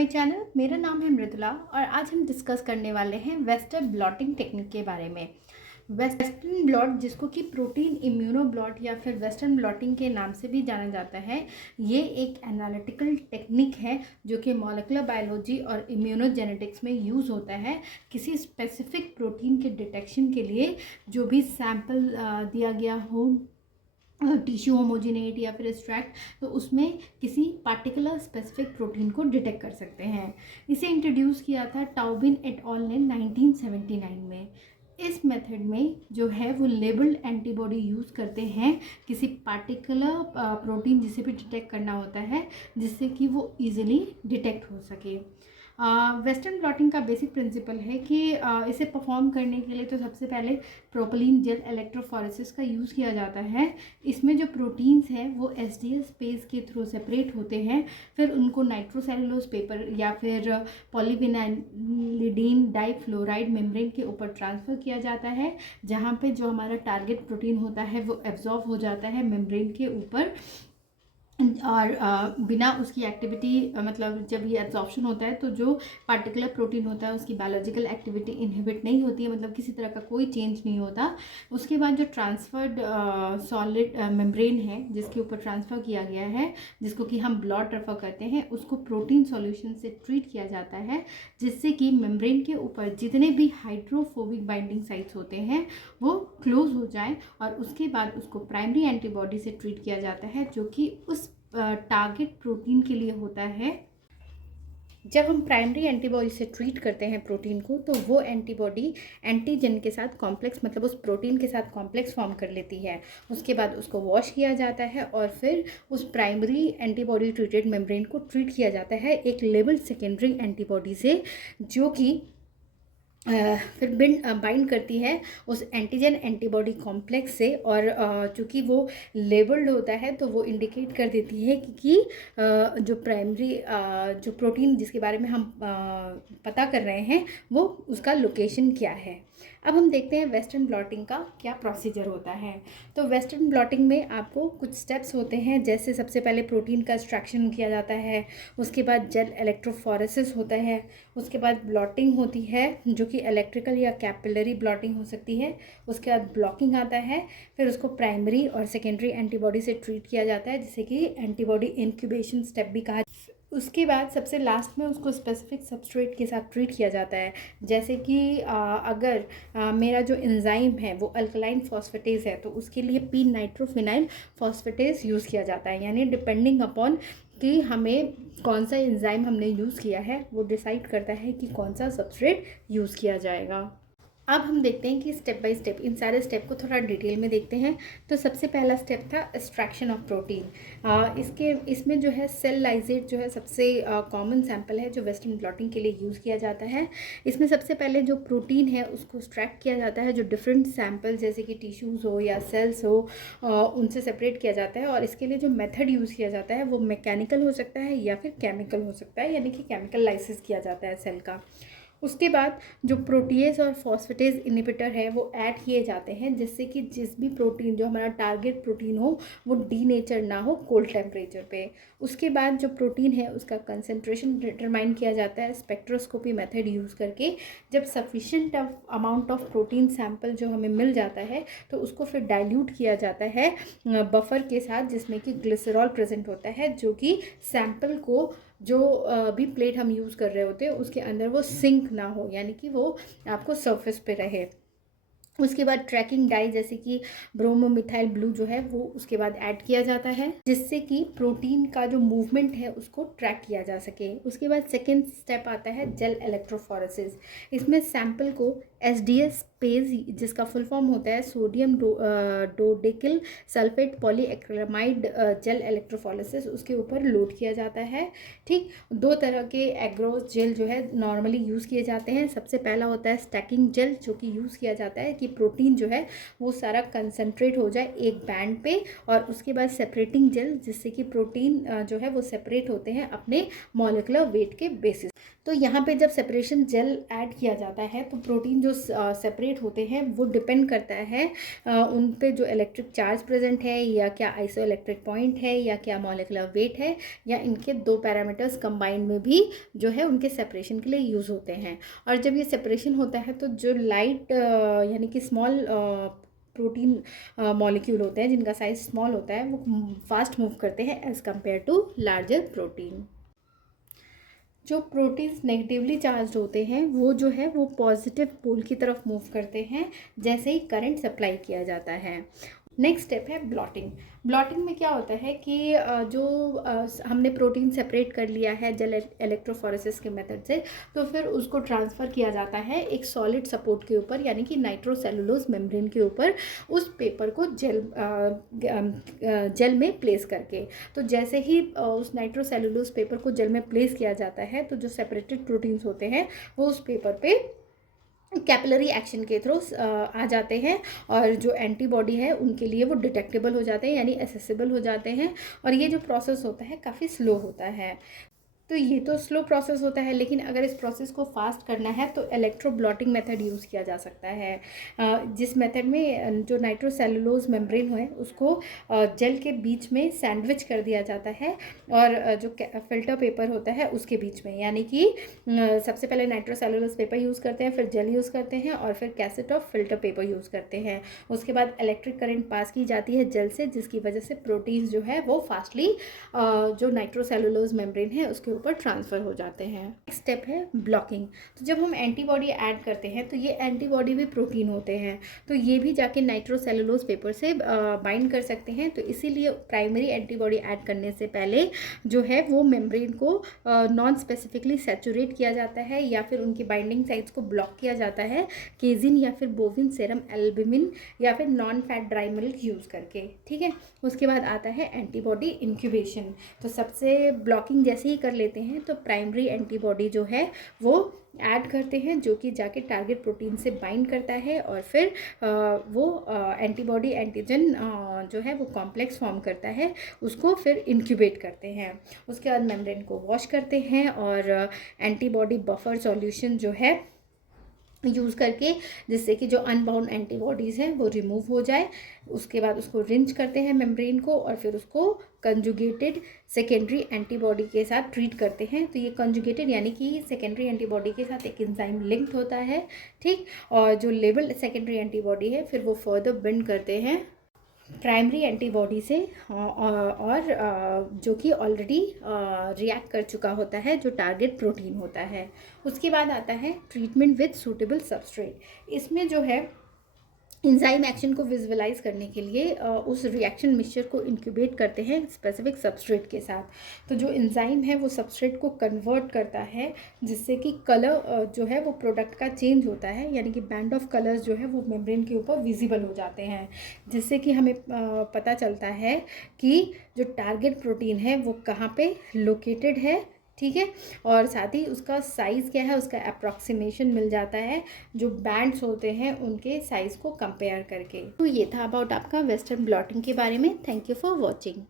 My channel. मेरा नाम है मृदुला और आज हम डिस्कस करने वाले हैं वेस्टर्न ब्लॉटिंग टेक्निक के बारे में। वेस्टर्न ब्लॉट, जिसको कि प्रोटीन इम्यूनो ब्लॉट या फिर वेस्टर्न ब्लॉटिंग के नाम से भी जाना जाता है, ये एक एनालिटिकल टेक्निक है जो कि मॉलिक्यूलर बायोलॉजी और इम्यूनोजेनेटिक्स में यूज़ होता है किसी स्पेसिफिक प्रोटीन के डिटेक्शन के लिए। जो भी सैंपल दिया गया हो, टिश्यू होमोजिनेट या फिर एक्सट्रैक्ट, तो उसमें किसी पार्टिकुलर स्पेसिफिक प्रोटीन को डिटेक्ट कर सकते हैं। इसे इंट्रोड्यूस किया था टाउबिन एट ऑल ने 1979 में। इस मेथड में जो है वो लेबल्ड एंटीबॉडी यूज़ करते हैं किसी पार्टिकुलर प्रोटीन जिसे भी डिटेक्ट करना होता है, जिससे कि वो इजीली डिटेक्ट हो सके। वेस्टर्न ब्लॉटिंग का बेसिक प्रिंसिपल है कि इसे परफॉर्म करने के लिए तो सबसे पहले प्रोपिलीन जेल इलेक्ट्रोफोरेसिस का यूज़ किया जाता है। इसमें जो प्रोटीन्स हैं वो एसडीएस स्पेस के थ्रू सेपरेट होते हैं, फिर उनको नाइट्रोसेलुलोज पेपर या फिर पॉलीविनाइलिडीन डाइफ्लोराइड मेम्ब्रेन के ऊपर ट्रांसफ़र किया जाता है, जहाँ पे जो हमारा टारगेट प्रोटीन होता है वो एब्जॉर्ब हो जाता है मेम्ब्रेन के ऊपर। और बिना उसकी एक्टिविटी, मतलब जब ये एब्जॉर्प्शन होता है तो जो पार्टिकुलर प्रोटीन होता है उसकी बायोलॉजिकल एक्टिविटी इनहिबिट नहीं होती है, मतलब किसी तरह का कोई चेंज नहीं होता। उसके बाद जो ट्रांसफर्ड सॉलिड मेम्ब्रेन है जिसके ऊपर ट्रांसफ़र किया गया है, जिसको कि हम ब्लॉट रेफर करते हैं, उसको प्रोटीन सॉल्यूशन से ट्रीट किया जाता है, जिससे कि मेम्ब्रेन के ऊपर जितने भी हाइड्रोफोबिक बाइंडिंग साइट्स होते हैं वो क्लोज हो जाएं, और उसके बाद उसको प्राइमरी एंटीबॉडी से ट्रीट किया जाता है जो कि उस टारगेट प्रोटीन के लिए होता है। जब हम प्राइमरी एंटीबॉडी से ट्रीट करते हैं प्रोटीन को, तो वो एंटीबॉडी एंटीजन के साथ कॉम्प्लेक्स, मतलब उस प्रोटीन के साथ कॉम्प्लेक्स फॉर्म कर लेती है। उसके बाद उसको वॉश किया जाता है और फिर उस प्राइमरी एंटीबॉडी ट्रीटेड मेम्ब्रेन को ट्रीट किया जाता है एक लेबल्ड सेकेंडरी एंटीबॉडी से, जो कि फिर बाइंड करती है उस एंटीजन एंटीबॉडी कॉम्प्लेक्स से। और चूँकि वो लेबल्ड होता है तो वो इंडिकेट कर देती है कि जो प्राइमरी जो प्रोटीन जिसके बारे में हम पता कर रहे हैं वो उसका लोकेशन क्या है। अब हम देखते हैं वेस्टर्न ब्लॉटिंग का क्या प्रोसीजर होता है। तो वेस्टर्न ब्लॉटिंग में आपको कुछ स्टेप्स होते हैं, जैसे सबसे पहले प्रोटीन का एक्सट्रैक्शन किया जाता है, उसके बाद जेल इलेक्ट्रोफोरेसिस होता है, उसके बाद ब्लॉटिंग होती है जो कि इलेक्ट्रिकल या कैपिलरी ब्लॉटिंग हो सकती है, उसके बाद ब्लॉकिंग आता है, फिर उसको प्राइमरी और सेकेंडरी एंटीबॉडी से ट्रीट किया जाता है जिसे कि एंटीबॉडी इंक्यूबेशन स्टेप भी कहा। उसके बाद सबसे लास्ट में उसको स्पेसिफिक सबस्ट्रेट के साथ ट्रीट किया जाता है, जैसे कि अगर मेरा जो एंजाइम है वो अल्कलाइन फॉस्फेटेज है तो उसके लिए पी नाइट्रोफिनाइल फॉस्फेटेज यूज़ किया जाता है। यानी डिपेंडिंग अपॉन कि हमें कौन सा एंजाइम हमने यूज़ किया है वो डिसाइड करता है कि कौन सा सबस्ट्रेट यूज़ किया जाएगा। अब हम देखते हैं कि स्टेप बाय स्टेप इन सारे स्टेप को थोड़ा डिटेल में देखते हैं। तो सबसे पहला स्टेप था एक्सट्रैक्शन ऑफ प्रोटीन। इसमें जो है सेल लाइजेट जो है सबसे कॉमन सैंपल है जो वेस्टर्न ब्लॉटिंग के लिए यूज़ किया जाता है। इसमें सबसे पहले जो प्रोटीन है उसको एक्सट्रैक्ट किया जाता है, जो डिफरेंट सैंपल जैसे कि टिश्यूज़ हो या सेल्स हो उनसे सेपरेट किया जाता है। और इसके लिए जो मेथड यूज़ किया जाता है वो मैकेनिकल हो सकता है या फिर केमिकल हो सकता है, यानी कि केमिकल लाइसिस किया जाता है सेल का। उसके बाद जो प्रोटीएज और फॉस्फेटेज इनहिबिटर है वो ऐड किए जाते हैं, जिससे कि जिस भी प्रोटीन जो हमारा टारगेट प्रोटीन हो वो डीनेचर ना हो कोल्ड टेम्परेचर पे। उसके बाद जो प्रोटीन है उसका कंसंट्रेशन डिटरमाइन किया जाता है स्पेक्ट्रोस्कोपी मेथड यूज़ करके। जब sufficient amount of protein sample जो हमें मिल जाता है तो उसको फिर डाइल्यूट किया जाता है बफर के साथ, जिसमें कि ग्लिसरॉल प्रेजेंट होता है, जो कि सैंपल को जो भी प्लेट हम यूज़ कर रहे होते हैं उसके अंदर वो सिंक ना हो, यानी कि वो आपको सरफेस पे रहे। उसके बाद ट्रैकिंग डाई जैसे कि ब्रोमोमिथाइल ब्लू जो है वो उसके बाद ऐड किया जाता है, जिससे कि प्रोटीन का जो मूवमेंट है उसको ट्रैक किया जा सके। उसके बाद सेकेंड स्टेप आता है जेल इलेक्ट्रोफोरेसिस। इसमें सैंपल को एसडीएस स्पेस, जिसका फुल फॉर्म होता है sodium dodecyl sulphate polyacrylamide gel electrophoresis, उसके ऊपर लोड किया जाता है। ठीक, दो तरह के एग्रोस जेल जो है नॉर्मली यूज़ किए जाते हैं। सबसे पहला होता है स्टैकिंग जेल, जो कि यूज़ किया जाता है कि प्रोटीन जो है वो सारा कंसंट्रेट हो जाए एक बैंड पे, और उसके बाद सेपरेटिंग जेल, जिससे कि प्रोटीन जो है वो सेपरेट होते हैं अपने मॉलिक्यूलर वेट के बेसिस। तो यहाँ पे जब सेपरेशन जेल ऐड किया जाता है तो प्रोटीन जो जो सेपरेट होते हैं वो डिपेंड करता है उन पे जो इलेक्ट्रिक चार्ज प्रेजेंट है, या क्या आइसो इलेक्ट्रिक पॉइंट है, या क्या मॉलिक्यूलर वेट है, या इनके दो पैरामीटर्स कंबाइंड में भी जो है उनके सेपरेशन के लिए यूज़ होते हैं। और जब ये सेपरेशन होता है तो जो लाइट यानी कि स्मॉल प्रोटीन मॉलिक्यूल होते हैं जिनका साइज स्मॉल होता है वो फास्ट मूव करते हैं as compare to larger protein. जो प्रोटीन्स नेगेटिवली चार्ज होते हैं वो जो है वो पॉजिटिव पोल की तरफ मूव करते हैं जैसे ही करंट सप्लाई किया जाता है। नेक्स्ट स्टेप है ब्लॉटिंग। ब्लॉटिंग में क्या होता है कि जो हमने प्रोटीन सेपरेट कर लिया है जेल इलेक्ट्रोफोरेसिस के मेथड से, तो फिर उसको ट्रांसफ़र किया जाता है एक सॉलिड सपोर्ट के ऊपर यानी कि नाइट्रोसेलुलोज मेम्ब्रेन के ऊपर, उस पेपर को जेल में प्लेस करके। तो जैसे ही उस नाइट्रोसेलुलोज पेपर को जेल में प्लेस किया जाता है तो जो सेपरेटेड प्रोटीन्स होते हैं वो उस पेपर पे कैपिलरी एक्शन के थ्रू आ जाते हैं, और जो एंटीबॉडी है उनके लिए वो डिटेक्टेबल हो जाते हैं यानी एसेसिबल हो जाते हैं। और ये जो प्रोसेस होता है काफ़ी स्लो होता है। तो ये तो स्लो प्रोसेस होता है, लेकिन अगर इस प्रोसेस को फास्ट करना है तो इलेक्ट्रो ब्लॉटिंग मेथड यूज़ किया जा सकता है, जिस मेथड में जो नाइट्रोसेलुलोज मेम्ब्रेन है उसको जेल के बीच में सैंडविच कर दिया जाता है, और जो फिल्टर पेपर होता है उसके बीच में, यानी कि सबसे पहले नाइट्रोसेलुलोज पेपर यूज़ करते हैं, फिर जेल यूज़ करते हैं, और फिर cassette of filter paper use करते हैं। उसके बाद इलेक्ट्रिक करंट पास की जाती है जेल से, जिसकी वजह से प्रोटीन्स जो है वो फास्टली जो नाइट्रोसेलुलोज मेम्ब्रेन है उसके ऊपर ट्रांसफ़र हो जाते हैं। नेक्स्ट स्टेप है ब्लॉकिंग। तो जब हम एंटीबॉडी ऐड करते हैं तो ये एंटीबॉडी भी प्रोटीन होते हैं, तो ये भी जाके नाइट्रोसेलुलोज पेपर से बाइंड कर सकते हैं। तो इसीलिए प्राइमरी एंटीबॉडी ऐड करने से पहले जो है वो मेम्ब्रेन को नॉन स्पेसिफिकली सैचुरेट किया जाता है, या फिर उनकी बाइंडिंग साइट्स को ब्लॉक किया जाता है केजिन या फिर बोविन सेरम एल्ब्यूमिन या फिर non fat dry milk use करके। ठीक है, उसके बाद आता है एंटीबॉडी इंक्यूबेशन। तो सबसे ब्लॉकिंग जैसे ही कर लेते हैं तो प्राइमरी एंटीबॉडी जो है वो ऐड करते हैं, जो कि जाके टारगेट प्रोटीन से बाइंड करता है, और फिर वो एंटीबॉडी एंटीजन जो है वो कॉम्प्लेक्स फॉर्म करता है, उसको फिर इंक्यूबेट करते हैं। उसके बाद मेम्ब्रेन को वॉश करते हैं और एंटीबॉडी बफर सॉल्यूशन जो है यूज़ करके, जिससे कि जो अनबाउंड एंटीबॉडीज़ हैं वो रिमूव हो जाए। उसके बाद उसको रिंच करते हैं मेम्ब्रेन को, और फिर उसको कंजुगेटेड सेकेंडरी एंटीबॉडी के साथ ट्रीट करते हैं। तो ये कंजुगेटेड यानी कि सेकेंडरी एंटीबॉडी के साथ एक एंजाइम लिंक्ड होता है, ठीक। और जो लेबल्ड सेकेंडरी एंटीबॉडी है फिर वो फर्दर बिंड करते हैं प्राइमरी एंटीबॉडी से, और जो कि ऑलरेडी रिएक्ट कर चुका होता है जो टारगेट प्रोटीन होता है। उसके बाद आता है ट्रीटमेंट विद सूटेबल सबस्ट्रेट। इसमें जो है एंजाइम एक्शन को विजुअलाइज करने के लिए उस रिएक्शन मिक्सचर को इंक्यूबेट करते हैं स्पेसिफिक सबस्ट्रेट के साथ। तो जो एंजाइम है वो सबस्ट्रेट को कन्वर्ट करता है, जिससे कि कलर जो है वो प्रोडक्ट का चेंज होता है, यानी कि बैंड ऑफ कलर्स जो है वो मेम्ब्रेन के ऊपर विजिबल हो जाते हैं, जिससे कि हमें पता चलता है कि जो टारगेट प्रोटीन है वो कहाँ पे लोकेटेड है, ठीक है। और साथ ही उसका साइज़ क्या है उसका अप्रॉक्सीमेशन मिल जाता है जो बैंड्स होते हैं उनके साइज़ को कंपेयर करके। तो ये था अबाउट आपका वेस्टर्न ब्लॉटिंग के बारे में। Thank you for watching.